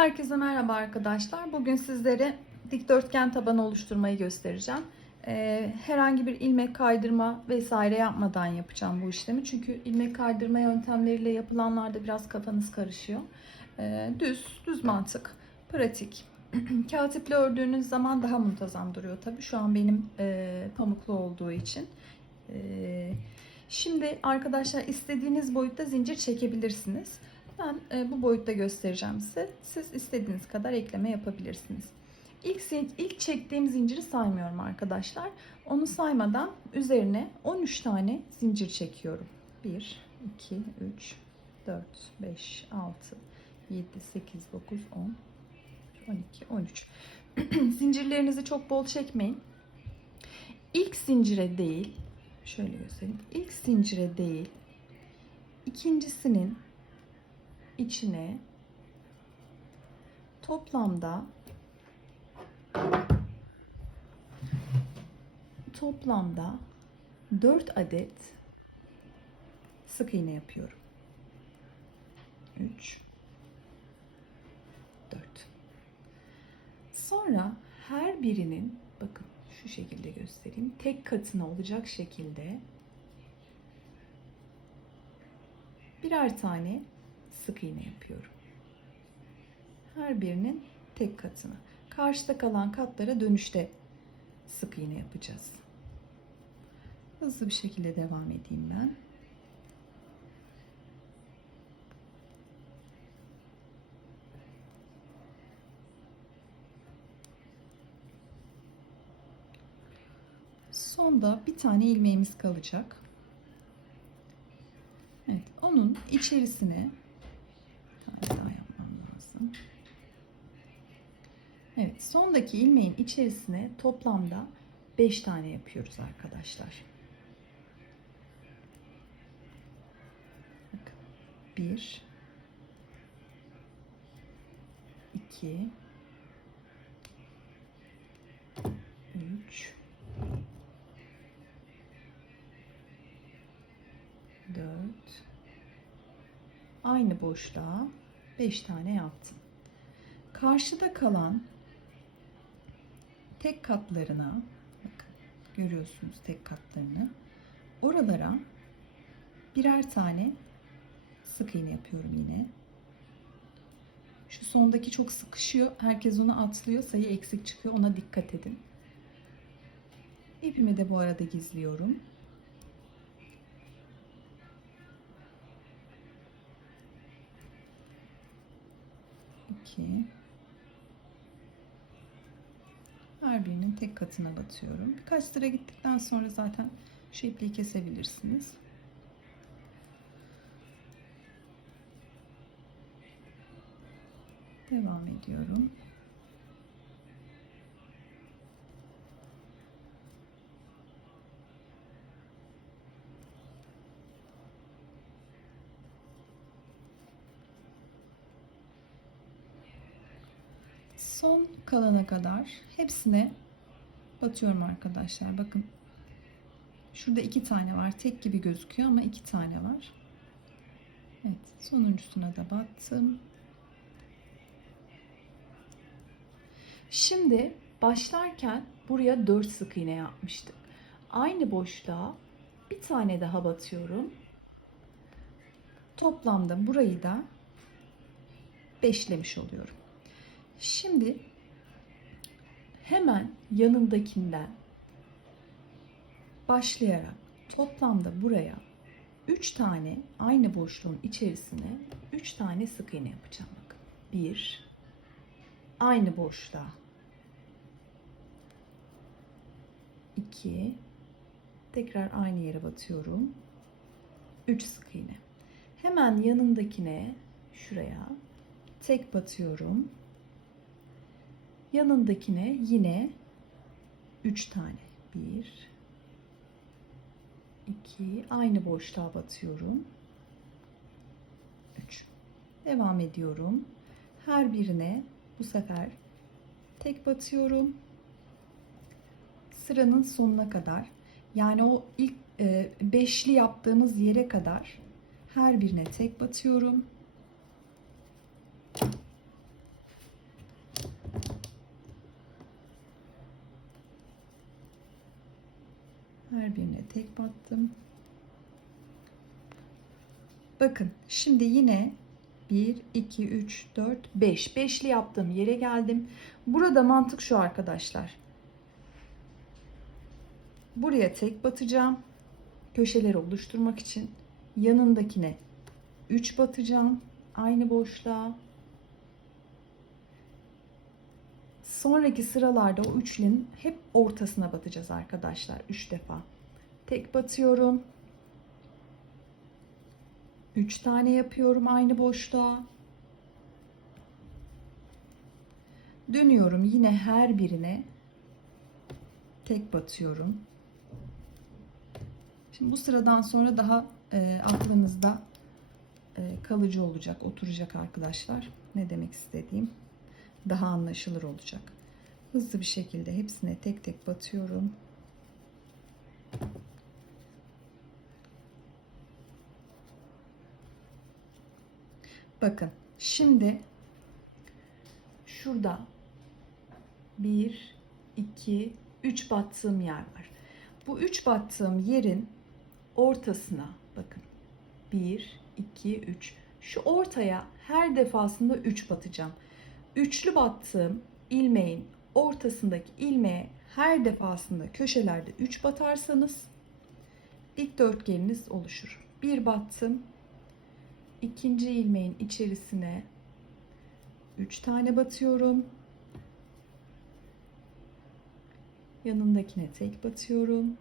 Herkese merhaba arkadaşlar. Bugün sizlere dikdörtgen tabanı oluşturmayı göstereceğim. Ee, herhangi bir ilmek kaydırma vesaire yapmadan yapacağım bu işlemi. Çünkü ilmek kaydırma yöntemleriyle yapılanlarda biraz kafanız karışıyor. Ee, düz, düz mantık, pratik. Kağıt ördüğünüz zaman daha muntazam duruyor tabii. Şu an benim e, pamuklu olduğu için. Ee, şimdi arkadaşlar istediğiniz boyutta zincir çekebilirsiniz. Ben e, bu boyutta göstereceğim size. Siz istediğiniz kadar ekleme yapabilirsiniz. İlk, ilk çektiğim zinciri saymıyorum arkadaşlar. Onu saymadan üzerine 13 tane zincir çekiyorum. 1, 2, 3, 4, 5, 6, 7, 8, 9, 10, 12, 13. Zincirlerinizi çok bol çekmeyin. İlk zincire değil, şöyle göstereyim. İlk zincire değil, ikincisinin içine toplamda toplamda 4 adet sık iğne yapıyorum. 3 4 Sonra her birinin bakın şu şekilde göstereyim. Tek katına olacak şekilde birer tane sık iğne yapıyorum. Her birinin tek katını. Karşıda kalan katlara dönüşte sık iğne yapacağız. Hızlı bir şekilde devam edeyim ben. Sonda bir tane ilmeğimiz kalacak. Evet, onun içerisine bir tane daha yapmam lazım. Evet, sondaki ilmeğin içerisine toplamda 5 tane yapıyoruz arkadaşlar. Bakın. 1 2 3 4 aynı boşluğa 5 tane yaptım. Karşıda kalan tek katlarına bakın görüyorsunuz tek katlarını. Oralara birer tane sık iğne yapıyorum yine. Şu sondaki çok sıkışıyor. Herkes onu atlıyor. Sayı eksik çıkıyor. Ona dikkat edin. İpimi de bu arada gizliyorum. 2 her birinin tek katına batıyorum. Birkaç sıra gittikten sonra zaten şu ipliği kesebilirsiniz. Devam ediyorum. Son kalana kadar hepsine batıyorum arkadaşlar. Bakın. Şurada iki tane var. Tek gibi gözüküyor ama iki tane var. Evet. Sonuncusuna da battım. Şimdi başlarken buraya 4 sık iğne yapmıştık. Aynı boşluğa bir tane daha batıyorum. Toplamda burayı da beşlemiş oluyorum. Şimdi hemen yanındakinden başlayarak toplamda buraya 3 tane aynı boşluğun içerisine 3 tane sık iğne yapacağım. Bakın. 1 aynı boşluğa 2 tekrar aynı yere batıyorum. 3 sık iğne. Hemen yanındakine şuraya tek batıyorum. Yanındakine yine 3 tane. 1 2 aynı boşluğa batıyorum. 3 Devam ediyorum. Her birine bu sefer tek batıyorum. Sıranın sonuna kadar yani o ilk e, beşli yaptığımız yere kadar her birine tek batıyorum. Her birine tek battım. Bakın şimdi yine 1, 2, 3, 4, 5. Beşli yaptığım yere geldim. Burada mantık şu arkadaşlar. Buraya tek batacağım. Köşeleri oluşturmak için yanındakine 3 batacağım. Aynı boşluğa. Sonraki sıralarda o üçlünün hep ortasına batacağız arkadaşlar. 3 defa. Tek batıyorum. 3 tane yapıyorum aynı boşluğa. Dönüyorum yine her birine tek batıyorum. Şimdi bu sıradan sonra daha e, aklınızda e, kalıcı olacak, oturacak arkadaşlar. Ne demek istediğim daha anlaşılır olacak. Hızlı bir şekilde hepsine tek tek batıyorum. Bakın şimdi şurada 1 2 3 battığım yer var. Bu 3 battığım yerin ortasına bakın. 1 2 3 şu ortaya her defasında 3 batacağım. Üçlü battığım ilmeğin ortasındaki ilmeğe her defasında köşelerde 3 batarsanız dikdörtgeniniz oluşur. Bir battım. İkinci ilmeğin içerisine 3 tane batıyorum. Yanındakine tek batıyorum.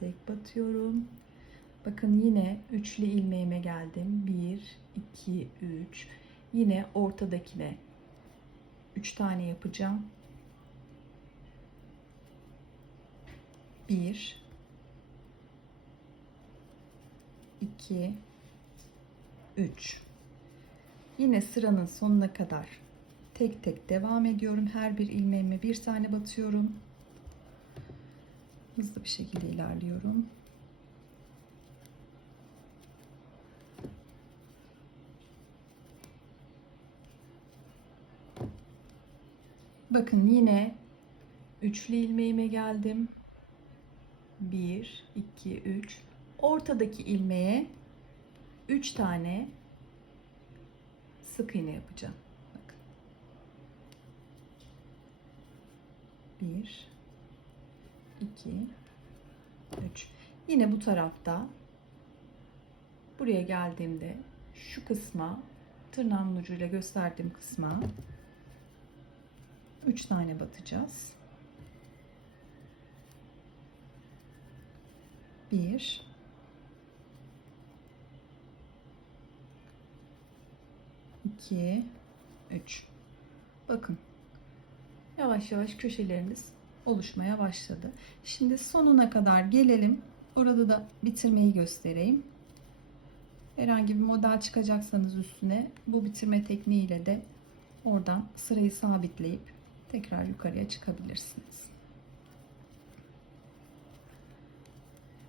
Tek batıyorum. Bakın yine üçlü ilmeğime geldim. 1 2 3 Yine ortadakine 3 tane yapacağım. 1 2 3 Yine sıranın sonuna kadar tek tek devam ediyorum. Her bir ilmeğime bir tane batıyorum. Hızlı bir şekilde ilerliyorum. Bakın yine üçlü ilmeğime geldim. 1 2 3 ortadaki ilmeğe 3 tane sık iğne yapacağım. Bakın. 1 2 3 Yine bu tarafta buraya geldiğimde şu kısma tırnağımın ucuyla gösterdiğim kısma 3 tane batacağız. 1 2 3 Bakın. Yavaş yavaş köşelerimiz oluşmaya başladı. Şimdi sonuna kadar gelelim. Orada da bitirmeyi göstereyim. Herhangi bir model çıkacaksanız üstüne bu bitirme tekniğiyle de oradan sırayı sabitleyip tekrar yukarıya çıkabilirsiniz.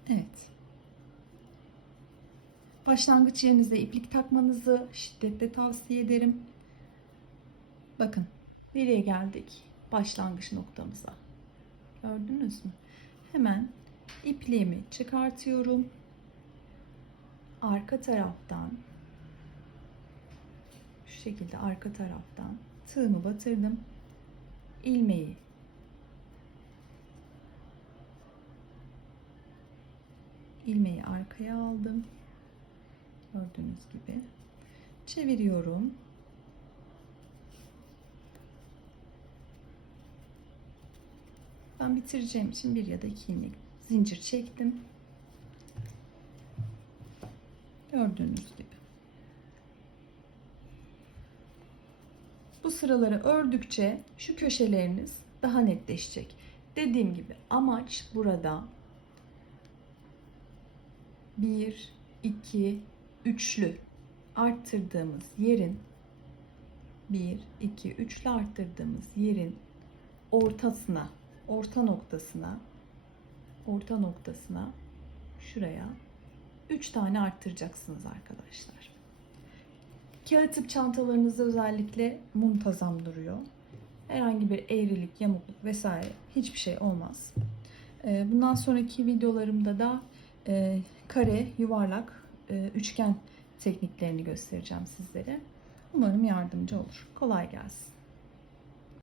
Evet. Başlangıç yerinize iplik takmanızı şiddetle tavsiye ederim. Bakın nereye geldik? Başlangıç noktamıza. Gördünüz mü? Hemen ipliğimi çıkartıyorum. Arka taraftan şu şekilde arka taraftan tığımı batırdım ilmeği ilmeği arkaya aldım. Gördüğünüz gibi çeviriyorum. Ben bitireceğim için bir ya da iki ilmek zincir çektim. Gördüğünüz gibi. Bu sıraları ördükçe şu köşeleriniz daha netleşecek. Dediğim gibi amaç burada 1, 2, üçlü arttırdığımız yerin 1, 2, üçlü arttırdığımız yerin ortasına, orta noktasına, orta noktasına şuraya 3 tane arttıracaksınız arkadaşlar. Kağıt tip çantalarınızda özellikle muntazam duruyor. Herhangi bir eğrilik, yamukluk vesaire hiçbir şey olmaz. E, bundan sonraki videolarımda da e, kare, yuvarlak, e, üçgen tekniklerini göstereceğim sizlere. Umarım yardımcı olur. Kolay gelsin.